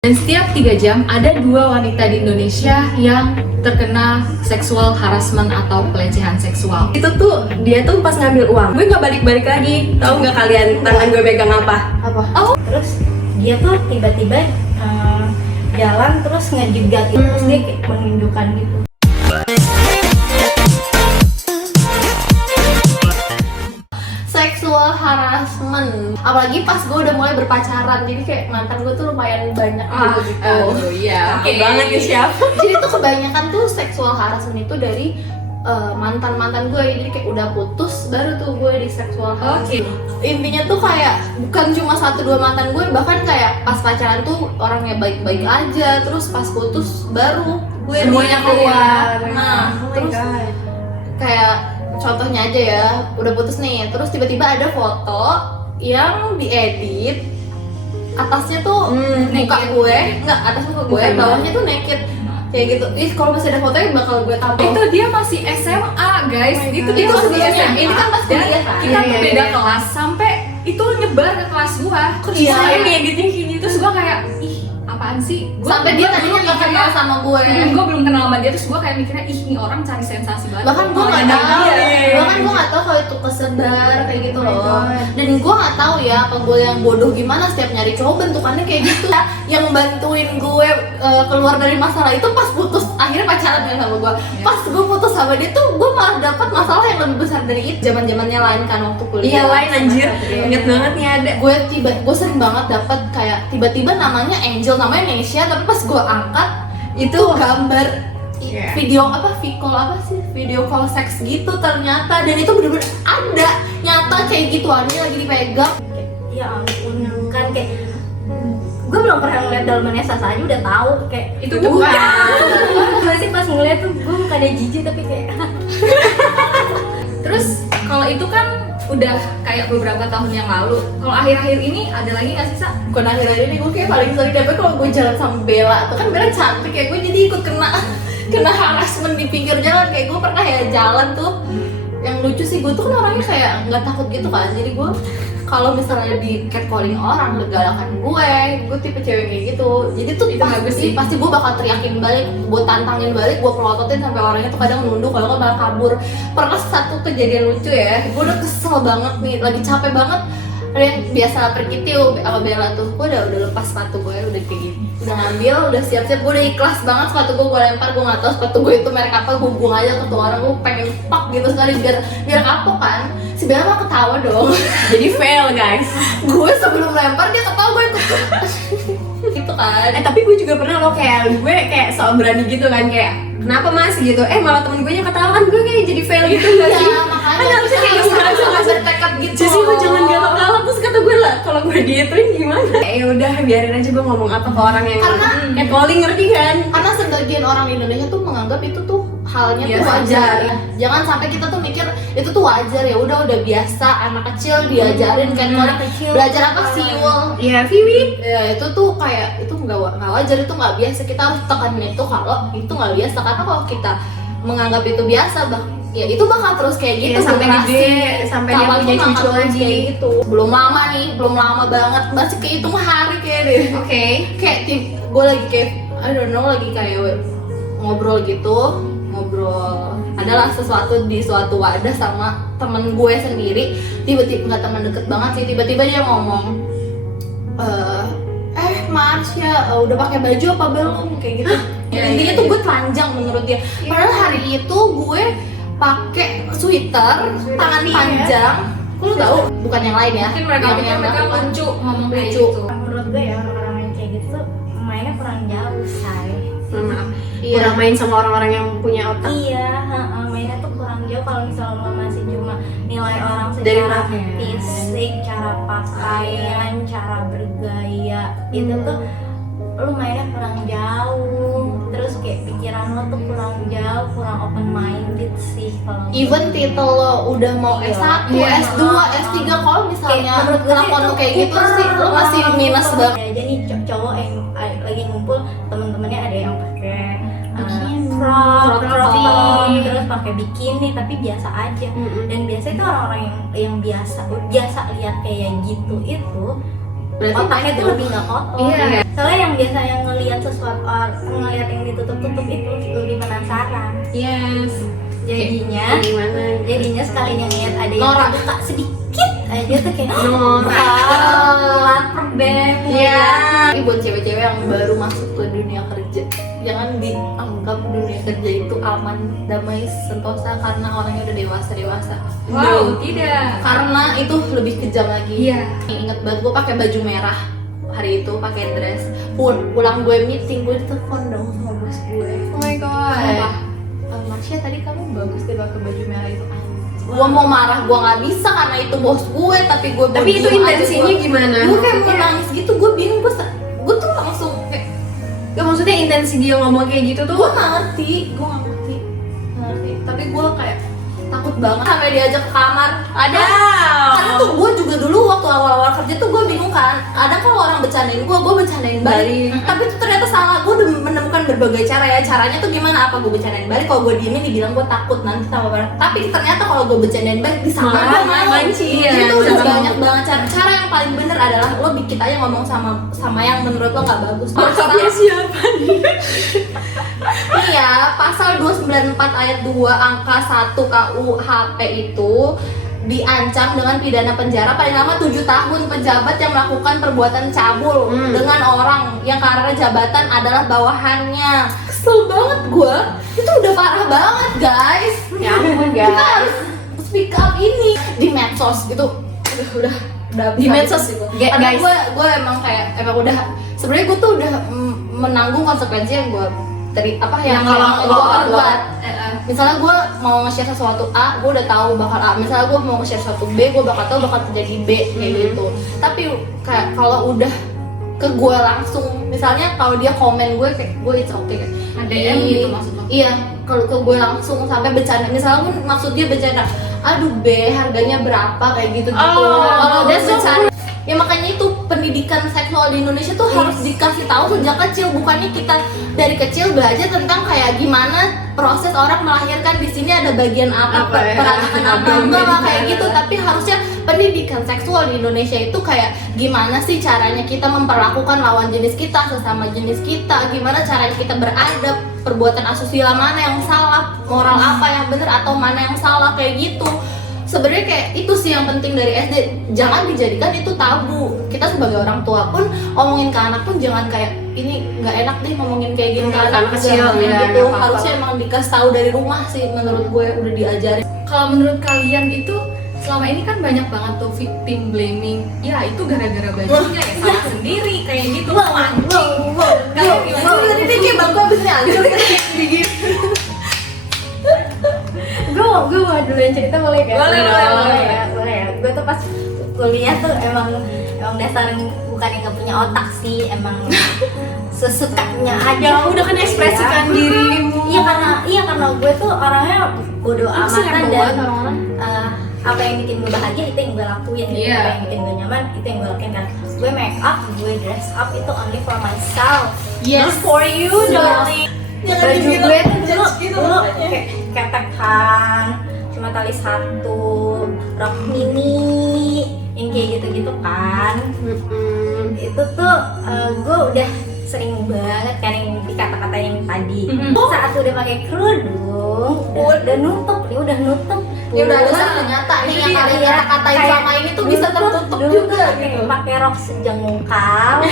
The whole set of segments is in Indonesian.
Dan setiap 3 jam ada 2 wanita di Indonesia yang terkena seksual harassment atau pelecehan seksual. Itu tuh dia tuh pas ngambil uang, gue nggak balik-balik lagi. Tahu nggak kalian tangan gue pegang apa? Oh, Terus dia tuh tiba-tiba jalan terus ngejegat gitu, terus dia kayak menunjukkan gitu. Seksual harassment, apalagi pas gue udah mulai berpacaran, jadi kayak mantan gue tuh lumayan banyak gitu. iya. Oke banget ya siapa? Jadi tuh kebanyakan tuh seksual harassment itu dari mantan gue, jadi kayak udah putus baru tuh gue di seksual harassment. Intinya tuh kayak bukan cuma 1-2 mantan gue, bahkan kayak pas pacaran tuh orangnya baik-baik aja, terus pas putus baru gue Semuanya keluar. Nah, terus kayak contohnya aja ya, udah putus nih, terus tiba-tiba ada foto yang diedit, atasnya tuh muka gue, enggak, atas muka gue, bawahnya tuh naked kayak gitu. Ih, kalau masih ada fotonya bakal gue tampil. Itu dia masih SMA, guys. Itu dia Itu masih sebenarnya, SMA. ini kan pas Dan kuliah kan? kita Iya, tuh beda iya. kelas sampai itu nyebar ke kelas gua. Iya. Ini editnya gini Terus gua kayak, ih, apaan sih? Sampai dia tadinya nggak kenal sama gue. Gue belum kenal sama dia, terus gue kayak mikirnya, ih, ini orang cari sensasi banget. Bahkan gue nggak Ada tahu, dia. bahkan gue nggak tahu kalau itu kesebar kayak gitu loh. Dan gue nggak tahu ya apa gue yang bodoh gimana, setiap nyari cowok bentukannya kayak gitu. Yang bantuin gue keluar dari masalah itu pas putus, akhirnya pacaran kan sama gue. Pas gue putus sama dia tuh gue malah dapat masalah yang lebih besar dari itu. Zaman-zamannya lain kan waktu kuliah. Iya lain anjir, Iya. inget banget nih ada. Gue sering banget dapat kayak tiba-tiba namanya Angel, namanya Nesha, tapi pas gue angkat itu gambar Iya. video video call seks gitu ternyata, dan itu bener-bener ada nyata kayak gitu, ada lagi dipegang. Ya ampun, kan kayak gue belum pernah ngeliat dalamnya Sasa aja udah tahu kayak Itu bukan. gue sih pas ngeliat tuh gue bukannya jijik tapi kayak Terus kalau itu kan udah kayak beberapa tahun yang lalu. Kalau akhir-akhir ini ada lagi nggak sih, Sa? Bukan akhir-akhir ini, gue kayak paling sering dapet kalau gue jalan sama Bella tuh, kan Bella cantik ya, gue jadi ikut kena harassment di pinggir jalan. Kayak gue pernah ya jalan tuh, yang lucu sih gue tuh kan orangnya kayak nggak takut gitu kan, jadi gue kalau misalnya di catcalling orang, galakan gue tipe cewek kayak gitu. Jadi tuh Itu bagus sih. pasti gue bakal teriakin balik, gue tantangin balik, gue pelototin sampai orangnya tuh kadang nunduk, kalau nggak malah kabur. Pernah satu kejadian lucu ya, gue udah kesel banget nih, lagi capek banget. Ada yang biasa pergitiu sama Bella tuh, gue udah lepas sepatu gue, udah kayak gini, udah ngambil, udah siap-siap, gue udah ikhlas banget sepatu gue lempar, gue nggak tahu sepatu gue itu merek apa, gue buang aja ke tuh orang, gue pengen pak gitu sekali biar kapok kan. Si Bella mah ketawa dong. Jadi fail guys. Gue sebelum lempar dia ketawa, gue ikut gitu kan. Tapi gue juga pernah loh kayak gue kayak sok berani gitu kan kayak kenapa mas gitu. Malah temen gue yang ketawa kan gue kayak jadi fail gitu nggak sih? Ya makanya Kan harusnya kayak harus gitu. bertekad gitu. Jadi lo jangan galak-galak, terus kata gue lah kalau gue diituin gimana? Ya udah biarin aja gue ngomong apa ke orang yang Karena- catcalling, ngerti kan? Karena sebagian orang di Indonesia tuh menganggap itu tuh halnya tuh Biasa wajar. Jangan sampai kita tuh mikir itu tuh wajar, ya udah biasa, anak kecil diajarin catcalling. kecil Belajar apa siul? Iya Vivi. Ya itu tuh kayak itu nggak wajar, itu nggak biasa. Kita harus tekanin itu kalau itu nggak biasa, karena kalau kita menganggap itu biasa, ya itu bakal terus kayak gitu. Iya, sampai generasi gede, sampai dia kapanpun punya bakal cucu terus lagi. kayak gitu. Belum lama banget, masih kehitung hari kayak deh. Oke. Kayak gue lagi kayak I don't know, lagi kayak ngobrol adalah sesuatu di suatu wadah sama temen gue sendiri. Tiba-tiba, nggak teman deket banget sih, tiba-tiba dia ngomong Marsha, udah pakai baju apa belum, kayak gitu. Intinya tuh gue telanjang menurut dia. Padahal hari itu gue pakai sweater tangan panjang. Lu tahu, bukan yang lain ya. Mungkin mereka Yang- pikir yang mereka apa? lucu ngomong kayak Lucu. gitu. menurut gue ya orang-orang yang kayak gitu tuh mainnya kurang jauh say. Maaf. Iya. Kurang main sama orang-orang yang punya otak. Iya, mainnya tuh kurang jauh kalau misalnya lo masih cuma nilai orang Dari secara pakaian. fisik, cara pakaian, cara bergaya, itu tuh lo mainnya kurang jauh. Terus kayak pikiran lo tuh kurang jauh, kurang open minded sih kalau Even titel lo udah mau Iya. S1, Iya. S2, S3, kalau misalnya menurut gue kelakuan lo kayak gitu super, sih, lo masih minus banget. Jadi cowok yang lagi ngumpul, temen-temennya ada yang pakai Crop crop top. top, terus pakai bikini tapi biasa aja. Dan biasa itu orang-orang yang biasa lihat kayak gitu itu berarti otaknya naik tuh dong. lebih nggak kotor. Iya. Soalnya yang biasanya ngelihat sesuatu ngelihat yang ditutup-tutup itu lebih penasaran. Yes. Jadinya sekalinya ngeliat ada yang Norak. terbuka sedikit aja tuh kayak Norak. lapar beb. Iya. Ini buat cewek-cewek yang baru masuk ke dunia kerja, jangan dianggap dunia kerja itu aman, damai, sentosa karena orangnya udah dewasa. Wow, tidak. Karena itu lebih kejam lagi. Iya. Ingat banget gue pakai baju merah hari itu, pakai dress. Pulang gue meeting, gue ditelepon dong sama bos gue. Oh my god. Kayak, Marsha tadi kamu bagus deh pakai baju merah itu. Gue mau marah, gue nggak bisa karena itu bos gue, tapi gue Tapi itu intensinya gimana? Gue kayak mau nangis gitu, gue bingung, gue tuh langsung kayak Gak, maksudnya intensi dia ngomong kayak gitu tuh gue nggak ngerti. Tapi gue kayak takut banget sampai diajak ke kamar. Karena tuh gue juga dulu waktu awal-awal kerja tuh gue bingung kan, ada kalau orang bercandain gue bercandain balik. Tapi itu ternyata salah, gue udah menemukan berbagai cara ya. Caranya tuh gimana? Apa gue bercandain balik? Kalau gue diemin dibilang gue takut nanti tambah parah. Tapi ternyata kalau gue bercandain balik disangka gue mau. Iya, Itu udah sama. banyak banget cara. Cara yang paling bener adalah lo dikit aja ngomong sama yang menurut lo nggak bagus. Maksudnya siapa nih? Iya, pasal 294 ayat 2 angka 1 KUHP itu diancam dengan pidana penjara paling lama 7 tahun pejabat yang melakukan perbuatan cabul dengan orang yang karena jabatan adalah bawahannya. Kesel banget gue, itu udah parah banget guys. Ya ampun Kita harus speak up ini di medsos gitu. Udah Di bisa medsos, gitu. guys. Karena gue emang kayak udah sebenarnya gue tuh udah menanggung konsekuensi yang gue yang kalau gue perbuat. Misalnya gue mau nge-share sesuatu A, gue udah tahu bakal A. Misalnya gue mau nge-share sesuatu B, gue bakal tahu bakal terjadi B kayak gitu. Tapi kayak kalau udah ke gue langsung, misalnya kalau dia komen gue kayak gue it's okay kayak DM gitu maksudnya. Iya, kalau ke gue langsung sampai bercanda. Misalnya gue maksud dia bercanda, aduh B harganya berapa kayak gitu. Kalau udah bercanda, ya makanya itu pendidikan seksual di Indonesia tuh harus dikasih tahu sejak kecil. Bukannya kita dari kecil belajar tentang kayak gimana proses orang melahirkan, di sini ada bagian apa ya? peranakan apa enggak lah kayak gitu. Tapi harusnya pendidikan seksual di Indonesia itu kayak gimana sih caranya kita memperlakukan lawan jenis kita, sesama jenis kita, gimana caranya kita beradab, perbuatan asusila mana yang salah, moral apa yang benar atau mana yang salah kayak gitu. Sebenarnya kayak itu sih yang penting dari SD, jangan dijadikan itu tabu. Kita sebagai orang tua pun ngomongin ke anak pun jangan kayak ini nggak enak deh ngomongin kayak gini ke anak kecil, jangan ya, gitu. nggak apa-apa. Harusnya emang dikasih tahu dari rumah sih, menurut gue udah diajarin. Kalau menurut kalian itu selama ini kan banyak banget tuh victim blaming. Ya itu gara-gara bajunya ya salah sendiri kayak gitu. Anjing. Kalian gimana? Tadi dia kayak bangku abis hancur Gue mau duluan cerita boleh kan? Boleh. Boleh ya. Gue tuh pas kuliah tuh emang dasar bukan yang gak punya otak sih, emang sesukanya aja. Ya udah kan ekspresikan dirimu. Iya karena gue tuh orangnya bodo amatan dan apa yang bikin gue bahagia itu yang gue lakuin. Iya. Apa yang bikin gue nyaman itu yang gue lakuin. Kan gue make up, gue dress up itu only for myself. Yes, for you, darling. Baju gue tuh dulu kayak ketekan, cuma tali satu, rok mini, yang kayak gitu-gitu kan. Itu tuh gue udah sering banget kan yang dikata-kata yang tadi. Saat udah pakai kerudung, udah nutup. Ya udah ada satu nyata nih yang kalian kata-katain selama ini tuh bisa tertutup dulu juga tuh gitu. pakai rok sejengkal.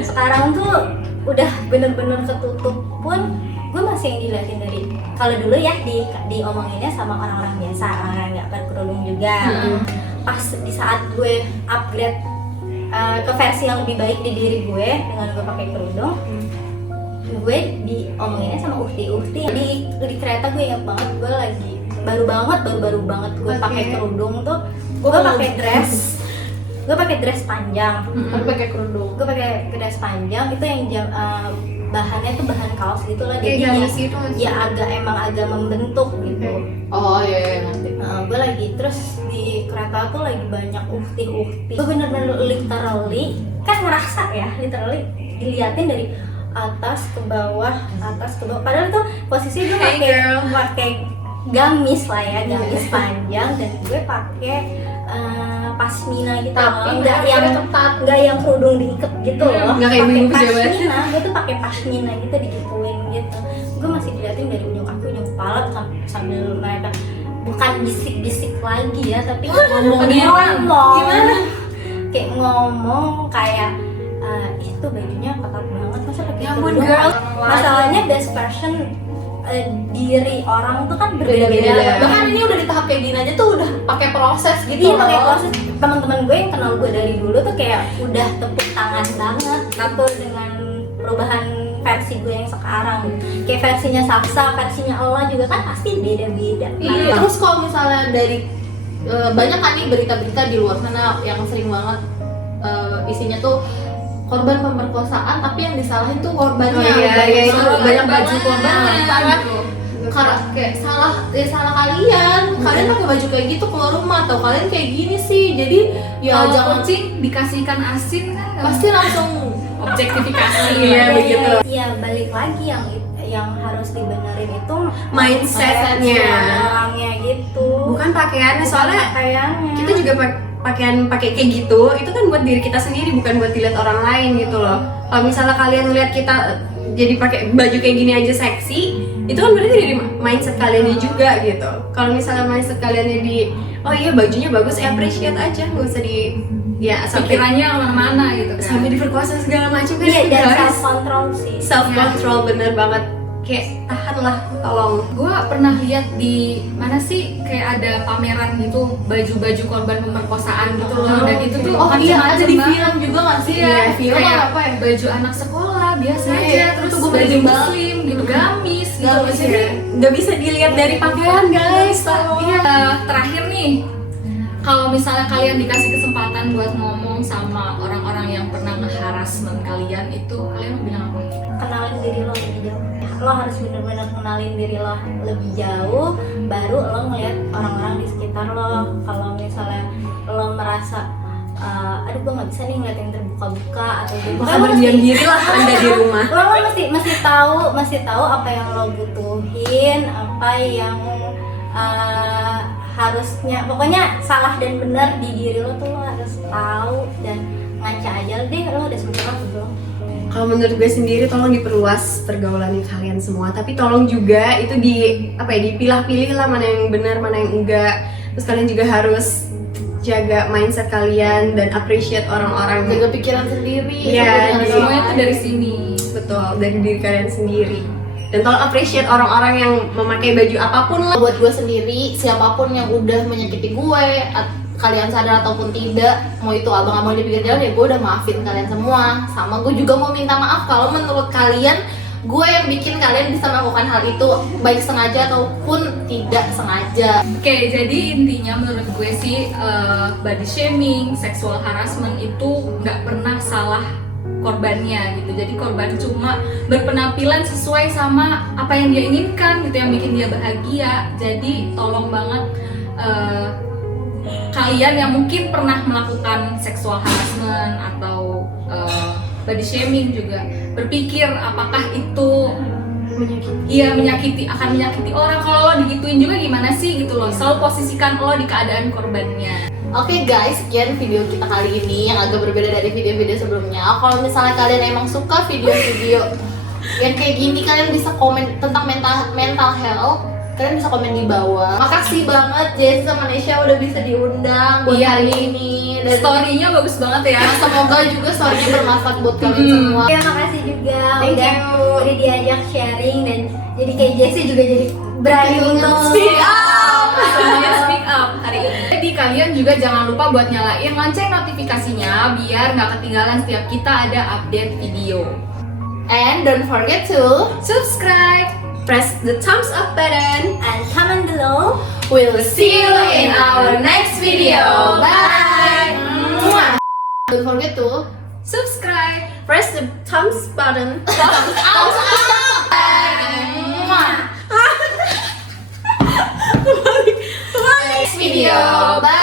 Sekarang tuh udah bener-bener ketutup pun gue masih yang diliatin dari, kalau dulu ya diomonginnya sama orang-orang biasa, orang nggak berkerudung juga. Pas di saat gue upgrade ke versi yang lebih baik di diri gue dengan gue pakai kerudung, gue diomonginnya sama ukti. Di kereta gue ingat banget, gue lagi baru banget gue pakai kerudung tuh, gue pakai dress panjang. Tapi pakai kerudung. Gue pakai dress panjang itu yang bahannya tuh bahan kaos gitu lah, Kayak jadi gamis gitu nggak sih? ya agak membentuk gitu. Oh iya ngerti. Gue lagi terus di kereta tuh lagi banyak ukti. Gue bener-bener literally kan ngerasa ya, literally diliatin dari atas ke bawah. Padahal tuh posisi gue pakai gamis lah ya, gamis panjang, dan gue pakai pasmina gitu Tapi loh. Nggak yang ketat. nggak yang kerudung diikat gitu loh. Nggak kayak Pakai minggu pijama. pasmina, gue tuh pakai pasmina gitu digituin gitu. Gue masih diliatin dari ujung kaki ujung kepala sambil mereka bukan bisik-bisik lagi ya, tapi ngomong kayak ngomong kayak itu bajunya ketat banget, masa pakai Ya ampun, kerudung? girl. Masalahnya best fashion diri orang tuh kan Beda-beda. berbeda-beda. Bahkan ini udah di tahap kayak gini aja tuh udah pakai proses gitu. Iya pakai loh. proses. Teman-teman gue yang kenal gue dari dulu tuh kayak udah tepuk tangan banget gitu dengan perubahan versi gue yang sekarang. Kayak versinya Saksa, versinya Allah juga kan pasti beda-beda. Iya. Terus kalau misalnya dari banyak kan nih berita-berita di luar sana yang sering banget isinya tuh korban pemerkosaan tapi yang disalahin tuh korbannya. Oh iya, itu banyak baju banget. korban. Parah. Karena kayak salah kalian pakai baju kayak gitu keluar rumah atau kalian kayak gini sih, jadi ya Kalau jangan kucing dikasihkan asin kan pasti langsung objektifikasi. Iya, begitu. Iya balik lagi yang harus dibenerin itu Mindset-nya. orangnya gitu. Bukan pakaiannya, soalnya pakaiannya. kita juga pakaian pakai kayak gitu itu kan buat diri kita sendiri, bukan buat dilihat orang lain gitu loh. Kalau misalnya kalian ngeliat kita jadi pakai baju kayak gini aja seksi, itu kan berarti dari mindset kalian juga gitu. Kalau misalnya mindset kalian jadi oh iya bajunya bagus, appreciate aja, nggak usah di ya sampai Pikirannya kemana-mana gitu kan. sampai diperkosa segala macam kan. Iya dan guys. self control sih. Self control bener banget, kayak tahanlah, tolong. Gue pernah lihat di mana sih kayak ada pameran gitu baju-baju korban pemerkosaan gitu loh, dan itu tuh oh iya ada di macam-macam film juga nggak sih? Iya, Film kayak apa ya? baju anak sekolah biasa Iya, aja, itu terus tuh gua baju merinding banget. muslim gitu, gamis gitu. Gamis, Jadi Nggak bisa dilihat dari pakaian guys, tolong. iya, terakhir nih, kalau misalnya kalian dikasih kesempatan buat ngomong sama orang-orang yang pernah nge-harassment kalian, itu kalian mau bilang apa? Kenalin diri lo lebih jauh. Lo harus bener-bener kenalin diri lo lebih jauh, baru lo ngeliat orang-orang di sekitar lo. Kalau misalnya lo merasa aduh gue nggak bisa nih ngeliat yang terbuka-buka atau gitu, Maka berdiam diri lah anda di rumah. lo masih tahu apa yang lo butuhin, apa yang harusnya, pokoknya salah dan benar di diri lo tuh lo harus tahu, dan ngaca aja deh lo udah sempurna belum. Kalau menurut gue sendiri, tolong diperluas pergaulan kalian semua, tapi tolong juga itu dipilah-pilih lah mana yang benar, mana yang enggak. Terus kalian juga harus jaga mindset kalian dan appreciate orang-orang. Jaga pikiran sendiri. Iya, sebenarnya. Semuanya tuh dari sini. Betul, dari diri kalian sendiri. Dan tolong appreciate orang-orang yang memakai baju apapun lah. Buat gue sendiri, siapapun yang udah menyakiti gue, kalian sadar ataupun tidak, mau itu abang-abang di pinggir jalan, ya gue udah maafin kalian semua. Sama gue juga mau minta maaf kalau menurut kalian gue yang bikin kalian bisa melakukan hal itu, baik sengaja ataupun tidak sengaja. Oke, jadi intinya menurut gue sih body shaming, sexual harassment itu nggak pernah salah korbannya gitu. Jadi korban cuma berpenampilan sesuai sama apa yang dia inginkan gitu, yang bikin dia bahagia. Jadi tolong banget kalian yang mungkin pernah melakukan sexual harassment atau body shaming juga berpikir apakah itu menyakiti akan menyakiti orang. Kalau lo digituin juga gimana sih gitu loh. Selalu posisikan lo di keadaan korbannya. Oke guys, sekian video kita kali ini yang agak berbeda dari video-video sebelumnya. Kalau misalnya kalian emang suka video-video yang kayak gini, kalian bisa komen tentang mental health. Kalian bisa komen di bawah. Makasih banget Jesse sama Nesha udah bisa diundang buat Iya, hari nih. ini. Dan Story-nya bagus banget ya. semoga juga story-nya bermanfaat buat kalian semua. Ya makasih juga Thank udah you. diajak sharing, dan jadi kayak Jessie juga jadi berani untuk Speak up. Semuanya speak up hari ini. Jadi kalian juga jangan lupa buat nyalain lonceng notifikasinya biar nggak ketinggalan setiap kita ada update video. And don't forget to Subscribe. Press the thumbs up button. and comment below. we'll see you in our next video. Bye. Mwah. Don't forget to Subscribe. Press the thumbs button. Mwah. Next video. Bye.